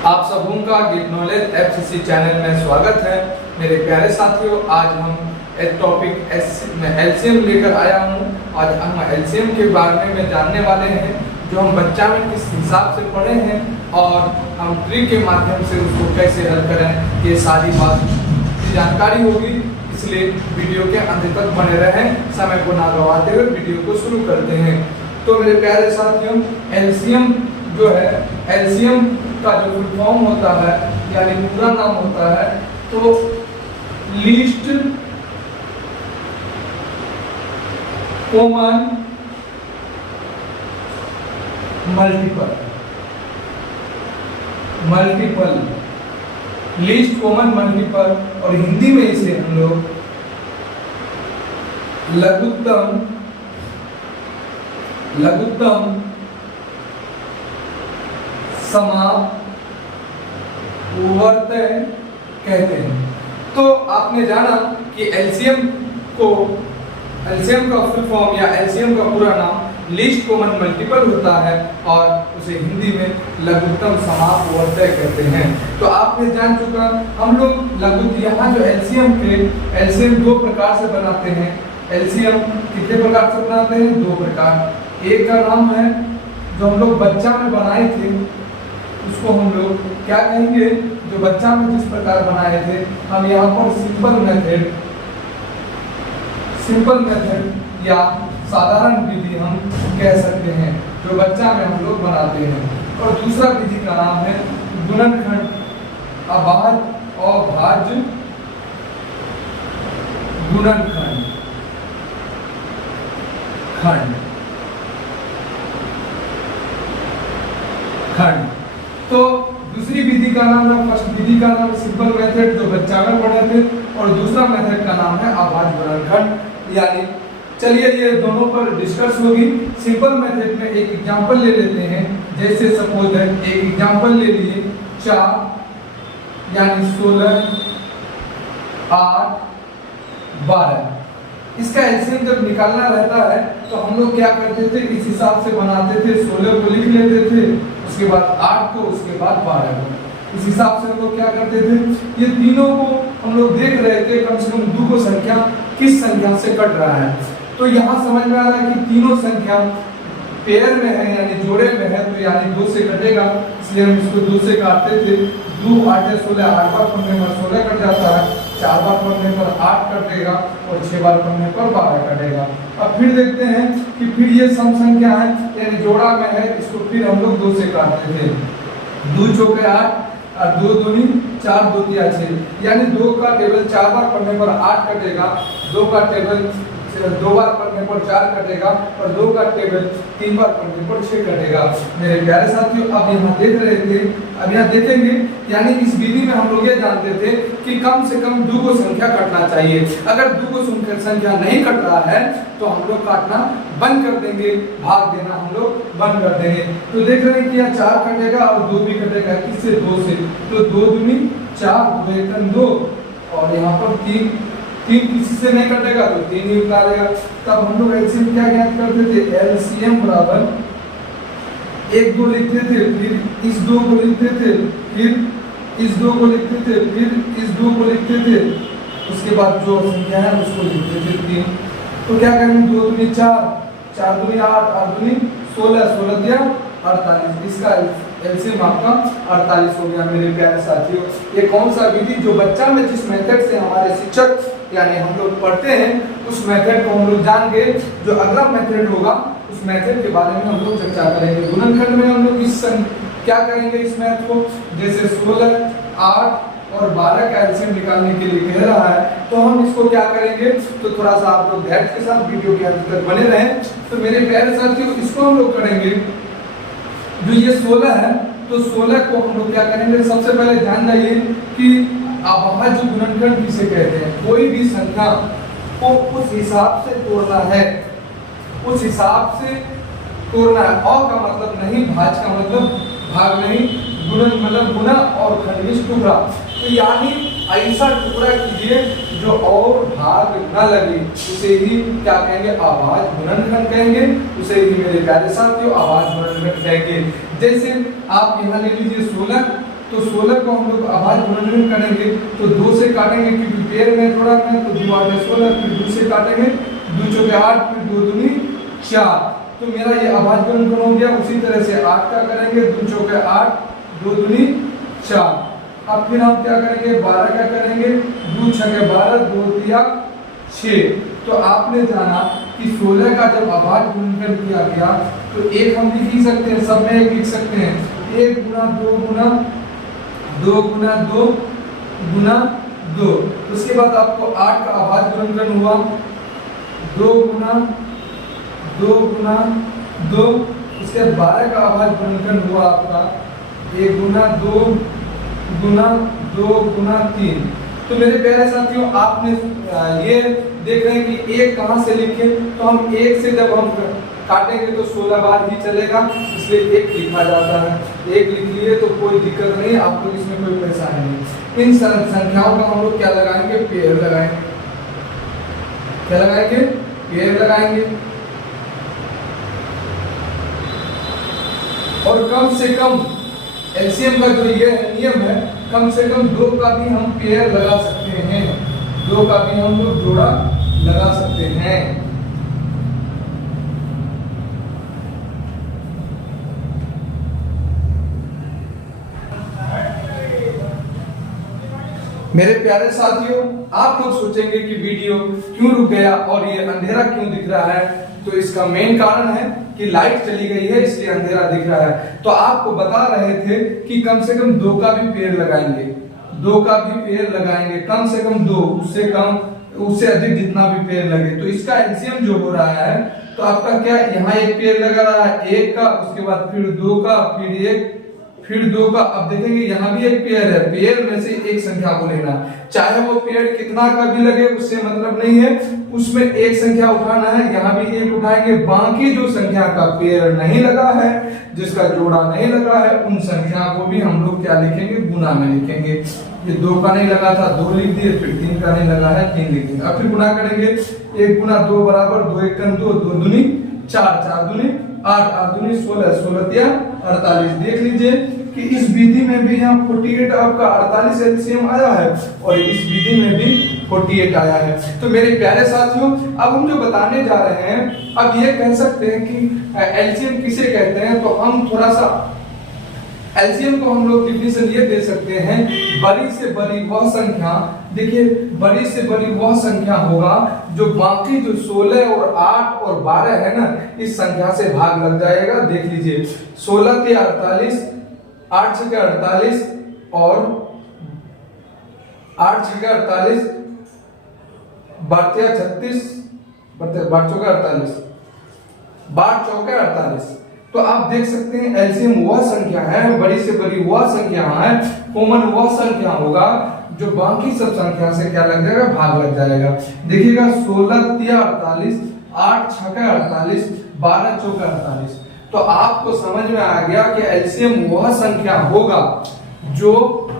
आप सबों का गिव नॉलेज एफसीसी चैनल में स्वागत है। मेरे प्यारे साथियों, आज हम एक टॉपिक एलसीएम लेकर आया हूँ। आज हम एलसीएम के बारे में जानने वाले हैं, जो हम बच्चा में किस हिसाब से पढ़े हैं और हम ट्री के माध्यम से उसको कैसे हल करें, ये सारी बात की जानकारी होगी। इसलिए वीडियो के अंत तक बने रहें। समय को ना गवाते हुए वीडियो को शुरू करते हैं। तो मेरे प्यारे साथियों, एलसीएम जो है, एलसीएम का जो फुल फॉर्म होता है यानी पूरा नाम होता है तो least common multiple least common multiple, और हिंदी में इसे हम लोग लघुत्तम समावर्तय कहते हैं। तो आपने जाना कि एलसीएम का फुल फॉर्म या एलसीएम का पूरा नाम लीस्ट कॉमन मल्टीपल होता है और उसे हिंदी में लघुत्तम समावर्तय कहते हैं। तो आपने जान चुका, हम लोग यहाँ जो एलसीएम दो प्रकार से बनाते हैं। एलसीएम कितने प्रकार से बनाते हैं? दो प्रकार। एक का नाम है जो हम लोग बच्चा में बनाए थे, उसको हम लोग क्या कहेंगे? जो बच्चा में जिस प्रकार बनाए थे, हम यहाँ पर सिंपल मेथड या साधारण विधि हम कह सकते हैं, जो बच्चा में हम लोग बनाते हैं। और दूसरा विधि का नाम है गुणनखंड, अभाज्य गुणनखंड खंड। तो दूसरी विधि का नाम है, फर्स्ट विधि का नाम सिंपल मेथड जो बच्चा में पढ़े थे, और दूसरा मेथड का नाम है अभाज्य गुणनखंड। यानी चलिए ये दोनों पर डिस्कस होगी। सिंपल मेथड में एक एग्जांपल ले लेते हैं। जैसे सपोज है, एक एग्जांपल ले लिए 4 यानी 16, 8, 12। इसका एलसीएम जब निकालना रहता है तो हम लोग क्या करते थे? इस हिसाब से बनाते थे। 16 को लिख लेते थे, उसके बाद 8 को, उसके बाद 12 को। इस हिसाब से हम लोग क्या करते थे? ये तीनों को हम लोग देख रहे थे, कम से कम दो को संख्या किस संख्या से कट रहा है। तो यहाँ समझ में आ रहा है कि तीनों संख्या पेयर में है यानी जोड़े में है, तो यानी 2 से कटेगा, इसलिए हम इसको 2 से काटते थे। 2 8 16, 8 बार पढ़ने पर 16 कट जाता है, 4 बार पढ़ने पर 8 कटेगा और 6 बार पढ़ने पर 12 कटेगा। अब फिर देखते हैं कि फिर ये सम संख्या है यानी जोड़ा में है, इसको फिर हम लोग 2 से काटते थे। 2 चौके 8 और 2 दूनी 4, 2 तिया 6, यानी 2 का टेबल 4 बार पढ़ने पर 8 कटेगा, 2 का टेबल 2 बार पढ़ने पर 4 कटेगा और 2 का टेबल 3 बार पढ़ने पर 6 कटेगा। मेरे प्यारे साथियों, अब यहाँ देख रहे थे, अब यहाँ देखेंगे। यानी इस विधि में हम लोग ये जानते थे कि कम से कम 2 को संख्या कटना चाहिए। अगर 2 को संख्या नहीं कट रहा है तो हम लोग काटना बंद कर देंगे, भाग देना हम लोग बंद कर देंगे। तो देख रहे हैं कि यहाँ 4 कटेगा और 2 भी कटेगा, किससे? 2 से। तो 2 दूनी 4, 2 एकम 2, और यहाँ पर 3 किसी से नहीं कटेगा तो 3 ही उतारेगा। तब हम लोग एलसीएम क्या ज्ञात करते थे? एलसीएम बराबर 1 2 लिखते थे, फिर इस 2 को लिखते थे, फिर इस 2 को लिखते थे, फिर इस 2 को लिखते थे, उसके बाद जो संख्या है उसको लिखते थे 3। तो क्या करेंगे? 2 दूनी 4, 4 दूनी 8, 8 दूनी 16, 16 दिया 48। इसका एलसीएम आपका 48 हो गया। मेरे प्यारे साथियों, ये कौन सा विधि? जो बच्चा में जिस मेथड से हमारे शिक्षक यानी हम लोग पढ़ते हैं, उस मेथड को हम लोग जान गए। जो अगला मेथड होगा उस मेथड के बारे में हम लोग चर्चा करेंगे। गुणनखंड में हम लोग क्या करेंगे? इस मैथ को जैसे 16, 8 और 12 का एलसीएम निकालने के लिए कह रहा है, तो हम इसको क्या करेंगे? तो थोड़ा सा आप लोग धैर्य के साथ वीडियो के अंत तक बने रहें। तो मेरे प्यारे साथियों, इसको हम लोग करेंगे। जो ये 16 है, तो 16 को हम लोग क्या करेंगे? सबसे पहले ध्यान जाइए कि अभाज्य गुणनखंड किसे कहते हैं? कोई भी संख्या को उस हिसाब से तोड़ना है, उस हिसाब से तोड़ना है। अ का मतलब नहीं, भाज का मतलब भाग नहीं, गुणन मतलब गुना और खंड टुकड़ा। तो यानी ऐसा टुकड़ा कीजिए जो और भाग न लगे, उसे ही क्या कहेंगे? आवाज गुणनखंड कहेंगे। उसे ही मेरे प्यारे साथियों आवाज गुणनखंड कहेंगे। जैसे आप यहाँ ले लीजिए 16 तो 16 को हम लोग अभाज्य गुणनखंड करेंगे तो 2 से काटेंगे क्योंकि पेयर में थोड़ा में, तो 2 8 16, फिर 2 से काटेंगे 2 चौके 8, फिर 2 दूनी 4। तो मेरा ये अभाज्य गुणनखंड हो गया। उसी तरह से 8 का करेंगे 2 चौके 8, 2 दूनी 4। अब फिर हम क्या करेंगे 12 का करेंगे 2 छके 12, 2 तिया 6। तो आपने जाना कि 16 का जब अभाज्य गुणनखंड किया गया तो एक हम लिख ही सकते हैं, सब में एक लिख सकते हैं, 1 गुना 2 गुना 2 गुना 2 गुना 2। उसके बाद आपको 8 का अभाज्य गुणनखंड हुआ 2 गुना 2 गुना 2। उसके बाद 12 का अभाज्य गुणनखंड हुआ आपका 1 गुना 2 गुना 2 गुना 3। तो मेरे प्यारे साथियों आपने ये देख रहे हैं कि एक कहां से लिखे, तो हम एक से जब हम काटेंगे तो 16 बार ही चलेगा, इसलिए एक लिखा जाता है। एक लिख लिए तो कोई दिक्कत नहीं, आपको इसमें कोई परेशानी नहीं। इन संख्याओं का हम लोग क्या लगाएंगे, पेयर लगाएंगे। क्या लगाएंगे, पेयर लगाएंगे। और कम से कम एलसीएम का जो ये नियम है, कम से कम 2 का भी हम पेयर लगा सकते हैं, 2 का भी हम लोग जोड़ा लगा सकते हैं। मेरे प्यारे साथियों, आप लोग सोचेंगे कि वीडियो क्यों रुक गया और ये अंधेरा क्यों दिख रहा है, तो इसका मेन कारण है कि लाइट चली गई है, इसलिए अंधेरा दिख रहा है। तो आपको बता रहे थे कि कम से कम 2 का भी पेड़ लगाएंगे, 2 का भी पेड़ लगाएंगे, कम से कम 2, उससे कम उससे अधिक जितना भी पेड़ लगे। तो इसका एलसीएम जो हो रहा है, तो आपका क्या यहाँ एक पेड़ लगा रहा है 1 का, उसके बाद फिर 2 का, फिर 1, फिर 2 का। अब देखेंगे यहाँ भी एक पेड़ है, पेड़ में से एक संख्या को लेना, चाहे वो पेड़ कितना का भी लगे उससे मतलब नहीं है, उसमें एक संख्या उठाना है। यहाँ भी एक उठाएंगे, बाकी जो संख्या का पेड़ नहीं लगा है, जिसका जोड़ा नहीं लगा है, उन संख्या को भी हम लोग क्या लिखेंगे, गुना में लिखेंगे। ये 2 का नहीं लगा था 2 लिख दिए, फिर 3 का नहीं लगा है 3 लिख देंगे। अब फिर गुना करेंगे, 1 गुना 2 बराबर 2 1 2, 2 दूनी 4, 4 दूनी 8, 8 दूनी 16, 16 तिया 48। देख लीजिए कि इस विधि में भी यहाँ 48 आपका 48 एलसीएम आया है और इस विधि में भी 48 आया है। तो मेरे प्यारे साथियों, अब हम जो बताने जा रहे हैं, अब ये कह सकते हैं कि एलसीएम किसे कहते हैं, तो हम थोड़ा सा एलसीएम को हम लोग डिफिनेशन ये दे सकते हैं, बड़ी से बड़ी वह संख्या, देखिए बड़ी से बड़ी वह संख्या होगा जो बाकी जो 16 और 8 और 12 है ना, इस संख्या से भाग लग जाएगा। देख लीजिए 16 के 48, 8 छके 48 और 8 छके 48, 12 36, 12 चौके 48, 12 चौके 48। तो आप देख सकते हैं एलसीएम वह संख्या है, बड़ी से बड़ी वह संख्या है, कॉमन वह संख्या होगा जो बाकी सब संख्या से क्या लग जाएगा, भाग लग जाएगा। देखिएगा 16 तिया 48, 8 छके 48, 12 चौके 48। तो आपको समझ में आ गया कि एलसीएम वह संख्या होगा जो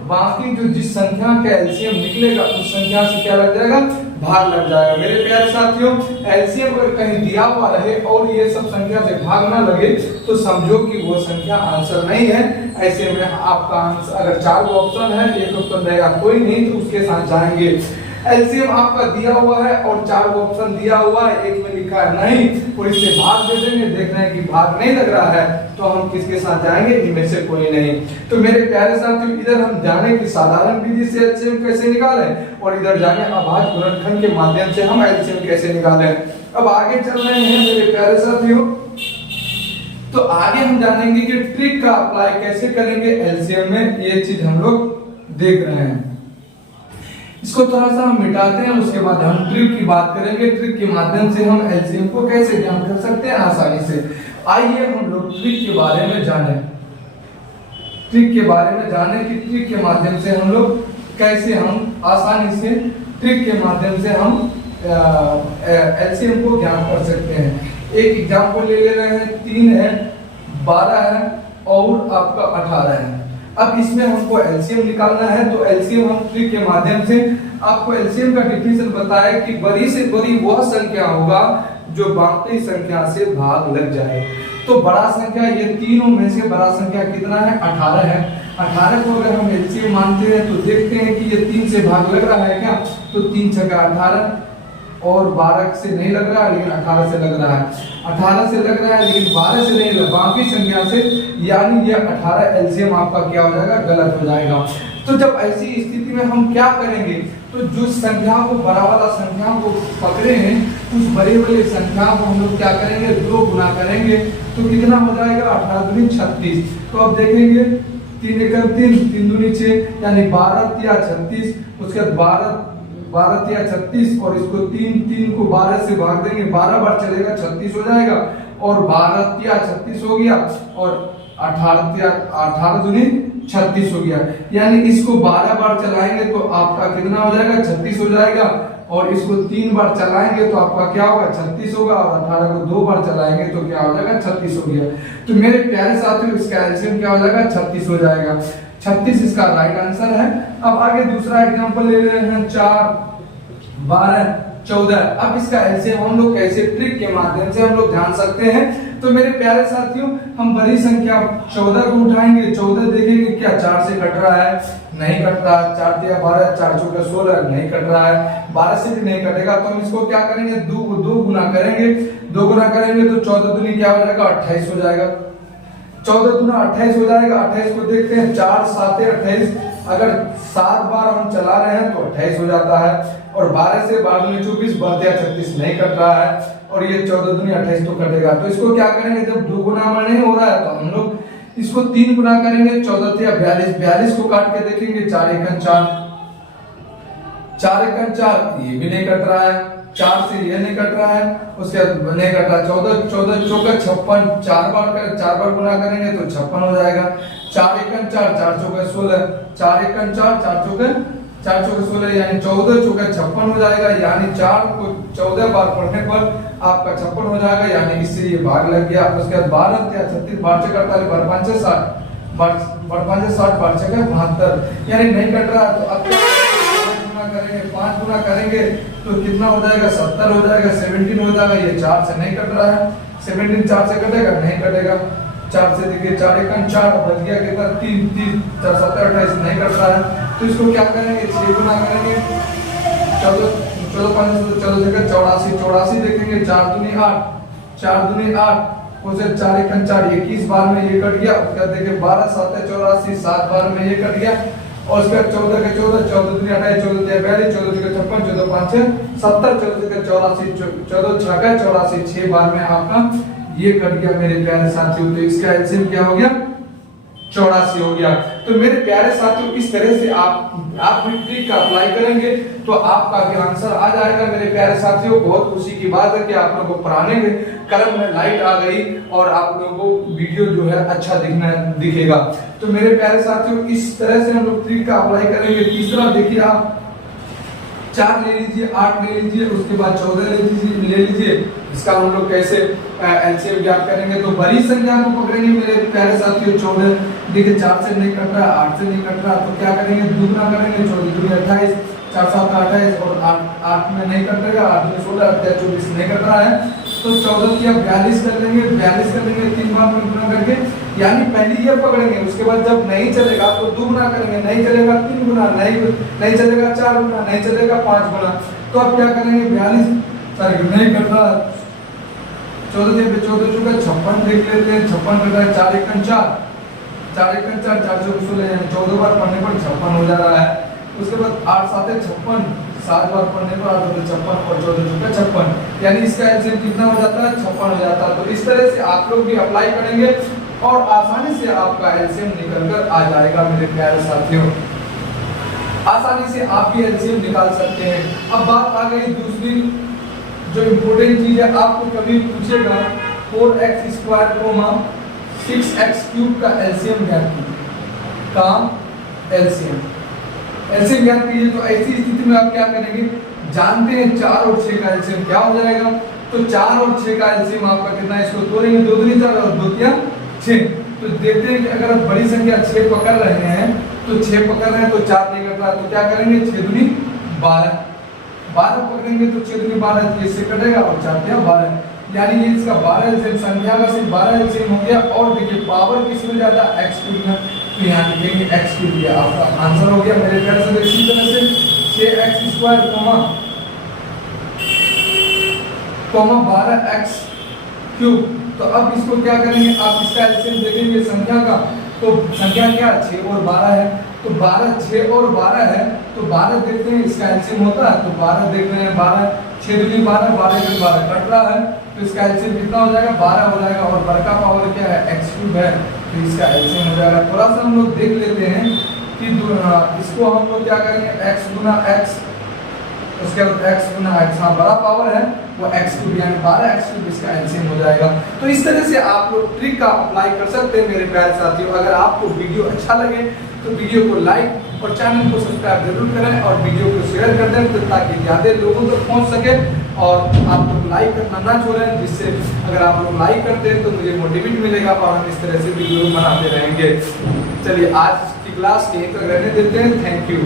बाकी जो जिस संख्या का एलसीएम निकलेगा उस संख्या से क्या लग जाएगा, भाग लग जाएगा। मेरे प्यारे साथियों, एलसीएम अगर कहीं दिया हुआ रहे और ये सब संख्या से भाग ना लगे तो समझो कि वो संख्या आंसर नहीं है। ऐसे में आपका आंसर, अगर 4 ऑप्शन है, एक ऑप्शन रहेगा कोई नहीं, तो उसके साथ जाएंगे। एलसीएम आपका दिया हुआ है और 4 ऑप्शन दिया हुआ है, एक में लिखा है नहीं, और इससे भाग दे देंगे, देख रहे हैं कि भाग नहीं लग रहा है, तो हम किसके साथ जाएंगे, इनमें से कोई नहीं। तो मेरे प्यारे साथियों, इधर हम जाने की साधारण विधि से एलसीएम कैसे निकालें और इधर जाने अभाज्य गुणनखंड के माध्यम से हम एलसीएम कैसे निकालें। अब आगे चल रहे हैं मेरे प्यारे साथियों, तो आगे हम जानेंगे कि ट्रिक का अप्लाई कैसे करेंगे एलसीएम में, ये चीज हम लोग देख रहे हैं। इसको थोड़ा सा हम मिटाते हैं, उसके बाद हम ट्रिक की बात करेंगे। ट्रिक के माध्यम से हम एलसीएम को कैसे ज्ञात कर सकते हैं आसानी से। आइए हम लोग ट्रिक के बारे में जानें, ट्रिक के बारे में जानें कि ट्रिक के माध्यम से हम लोग कैसे हम आसानी से ट्रिक के माध्यम से हम एलसीएम को ज्ञात कर सकते हैं। एक एग्जांपल ले रहे हैं, 3 है, 12 है और आपका 18 है। अब इसमें हमको एलसीएम निकालना है, तो एलसीएम हम ट्रिक के माध्यम से आपको एलसीएम का डिफिनेशन बताया कि बड़ी से बड़ी वह संख्या होगा जो बाकी संख्या से भाग लग जाए। तो बड़ा संख्या ये तीनों में से बड़ा संख्या कितना है? 18 है। 18 को अगर हम एलसीएम मानते हैं तो देखते हैं कि ये 3 से भाग लग रहा है क्या? तो 3 छक्का 18 और 12 से नहीं लग रहा है, लेकिन 18 से लग रहा है। 18 से लग रहा है लेकिन 12 से नहीं लग, बाकी संख्या से, यानी ये 18 एलसीएम आपका क्या हो जाएगा? गलत हो जाएगा। तो जब ऐसी स्थिति में हम क्या करेंगे? तो जो संख्या को बड़ा वाला संख्या को पकड़े हैं, उस बड़े बड़े संख्या को हम लोग क्या करेंगे? 2 गुना करेंगे तो कितना हो जाएगा? 18 दूनी 36। तो अब देखेंगे 3 एकम 3, 3 दूनी 6, यानी 12 या 36। उसके बाद 12 या 36 और इसको 3 को 12 से भाग देंगे, 12 बार चलेगा 36 हो जाएगा, और 12 या 36 हो गया, और 18 दूनी 36 हो गया। यानी इसको 12 बार चलाएंगे तो आपका कितना हो जाएगा? 36 हो जाएगा, और इसको 3 बार चलाएंगे तो आपका क्या होगा? 36 होगा, और 18 को 2 बार चलाएंगे तो क्या हो जाएगा? 36 हो गया। तो मेरे प्यारे साथियों, इसका एलसीएम क्या हो जाएगा? 36 हो जाएगा। 36 इसका राइट आंसर है। अब आगे दूसरा एग्जांपल ले रहे हैं, 4 12 14। अब इसका एलसीएम हम लोग कैसे ट्रिक के माध्यम से हम लोग जान सकते हैं? तो मेरे प्यारे साथियों, हम बड़ी संख्या 14 को उठाएंगे, 14 देखेंगे क्या 4 से कट रहा है? नहीं कट रहा। 4 या 12, 4 चौके 16, नहीं कट रहा है। 12 से भी नहीं कटेगा, तो हम इसको क्या करेंगे? 2 गुना करेंगे। 2 गुना करेंगे तो 14 दूनी क्या हो जाएगा? 28 हो जाएगा। 14 दूना 28 हो जाएगा। 28 को देखते हैं, 4 7 28, अगर 7 बार हम चला रहे हैं तो 28 हो जाता है, और 12 से 12 दूनी 24, 12 36 नहीं कट रहा है, और ये 14 दूनी 28 तो कटेगा। तो इसको क्या करेंगे? जब 2 गुना में नहीं हो रहा है तो हम लोग इसको 3 गुना करेंगे। 14 या 42, 42 को काट के देखेंगे, 4 एकम 4, 4 एकम 4, ये भी नहीं कट रहा है। 4 से ये नहीं कट रहा है, उसके बाद नहीं कट रहा। 14 14 चौके 56, 4 बार गुना करेंगे तो 56 हो जाएगा। 4 एकम 4, 4 चौके 16, 4 एकम 4, 4 चौके 16, यानी 14 चौके 56 हो जाएगा। यानी 4 को 14 बार पढ़ने पर आपका 56 हो जाएगा, यानी इससे ये भाग लग गया। उसके बाद 12 या 36, 12 से 48, 12 5 से 60, 12 60, 12 से 72, यानी नहीं कट रहा। तो अब 5 गुना करेंगे तो कितना हो जाएगा? 70 हो जाएगा, 17 हो जाएगा। ये 4 से नहीं कट रहा है। 17 4 से कटेगा? नहीं कटेगा। 4 से देखिए, 4 एकम 4, बच गया कितना? 3 4 7 28, नहीं कट रहा है। तो इसको क्या करेंगे? 6 गुना करेंगे। 14 5 14 84, 84 देखेंगे, 4 दूनी 8, 4 दूनी 8, उसे 4 एकम 4, 21 बार में ये कट गया। उसके बाद देखिए 12 7 84, 7 बार में ये कट गया, और उसके बाद 14 के 14, 14 दूनी 28, 14 42, 14 के 56, 14 5 70, 14 के 84, 14 6 84, 6 बार में आपका ये कट गया मेरे प्यारे साथियों। तो इसका एलसीएम क्या हो गया? 84 हो गया। तो मेरे प्यारे साथियों, इस तरह से आप भी ट्रिक का अप्लाई करेंगे तो आपका भी आंसर आ जाएगा मेरे प्यारे साथियों। बहुत खुशी की बात है कि आप लोगों को पढ़ाने के कलम में लाइट आ गई और आप लोगों को वीडियो जो है अच्छा दिखेगा। तो मेरे प्यारे साथियों, इस तरह से हम लोग ट्रिक का अप्लाई करेंगे। तीसरा देखिए, आप 4 ले लीजिए, 8 ले लीजिए, उसके बाद 14 ले लीजिए। इसका हम लोग कैसे एलसीएम ज्ञात करेंगे? तो बड़ी संख्या को पकड़ेंगे मेरे प्यारे साथियों। 14 देखिए 4 से नहीं कट रहा, 8 से नहीं कट रहा, तो क्या करेंगे? दुगना करेंगे। 14 दूनी 28, 4 7 28, और 8 में नहीं कटेगा, 8 में 16, 24 नहीं कट रहा है, तो 14 या 42 कर लेंगे। 42 कर लेंगे 3 बार में गुना करके, यानी पहले ये पकड़ेंगे। उसके बाद जब नहीं चलेगा तो 2 गुना करेंगे, नहीं चलेगा 3 गुना, नहीं चलेगा 4 गुना, नहीं चलेगा 5 गुना। तो अब क्या करेंगे? 42 नहीं कर रहा, 14 पे 14 चुका 56 देख लेते हैं। 56 कर रहा है, 4 एकम 4, 4 एकम 4, 4 चौके 16, यानी 14 बार पढ़ने पर 56 हो जा रहा है। उसके बाद 8 7 56, 7 बार पढ़ने पर 8 होते 56, और 14 चुका 56, यानी इसका एलसीएम कितना हो जाता है? 56 हो जाता है। तो इस तरह से आप लोग भी अप्लाई करेंगे और आसानी से आपका एलसीएम निकल कर आ जाएगा मेरे प्यारे साथियों। आसानी से आप भी एलसीएम निकाल सकते हैं। अब बात आ गई दूसरी जो इम्पोर्टेंट चीज है, आपको कभी पूछेगा 4x² 6x³ का एलसीएम ज्ञात कीजिए। काम एलसीएम ज्ञात कीजिए। तो ऐसी स्थिति में आप क्या करेंगे? जानते हैं 4 और 6 का एलसीएम क्या हो जाएगा? तो 4 और 6 का एलसीएम आपका कितना है? इसको तोड़ेंगे, 2 दूनी 4 और 2 तिया 6। तो देखते हैं कि अगर आप बड़ी संख्या 6 पकड़ रहे हैं, तो 6 पकड़ रहे हैं तो 4 नहीं कट रहा, तो क्या करेंगे? 6 दूनी 12, 12 पकड़ेंगे तो 6 दूनी 12, इससे कटेगा, और 4 तिया 12, यानी ये इसका 12 एलसीएम, संख्या का सिर्फ 12 एलसीएम हो गया। और देखिए पावर किस में ज्यादा, x क्यूब में, तो यहाँ लिखेंगे x क्यूब, ये आपका आंसर हो गया मेरे प्यारे से। इसी तरह से 6x square comma 12x cube. तो अब इसको क्या करेंगे, आप इसका एलसीएम देखेंगे संख्या का, तो संख्या क्या 6 और 12 है, तो 12 6 और 12 है, तो 12 देखते हैं इसका एलसीएम होता है, तो 12 देख रहे हैं, 12 6 दूनी 12, 12 दूनी 12 कट रहा है, तो इसका एलसीएम कितना हो जाएगा, 12 हो जाएगा। और बड़ा पावर क्या है, x क्यूब है, तो इसका एलसीएम हो जाएगा। थोड़ा सा हम लोग देख लेते हैं कि इसको हम लोग क्या करेंगे, x गुना x, उसके बाद x गुना x, हाँ बड़ा पावर है वो x क्यूब यानी 12x क्यूब, इसका एलसीएम हो जाएगा। तो इस तरह से आप लोग ट्रिक का अप्लाई कर सकते हैं मेरे प्यारे साथियों। अगर आपको वीडियो अच्छा लगे तो वीडियो को लाइक और चैनल को सब्सक्राइब जरूर करें और वीडियो को शेयर कर दें, तो ताकि ज़्यादा लोगों तक पहुंच सके। और आप लोग लाइक करना ना छोड़ें, जिससे अगर आप लोग लाइक करते हैं तो मुझे मोटिवेट मिलेगा और हम इस तरह से वीडियो बनाते रहेंगे। चलिए आज की क्लास यहीं तक रहने देते हैं। Thank you.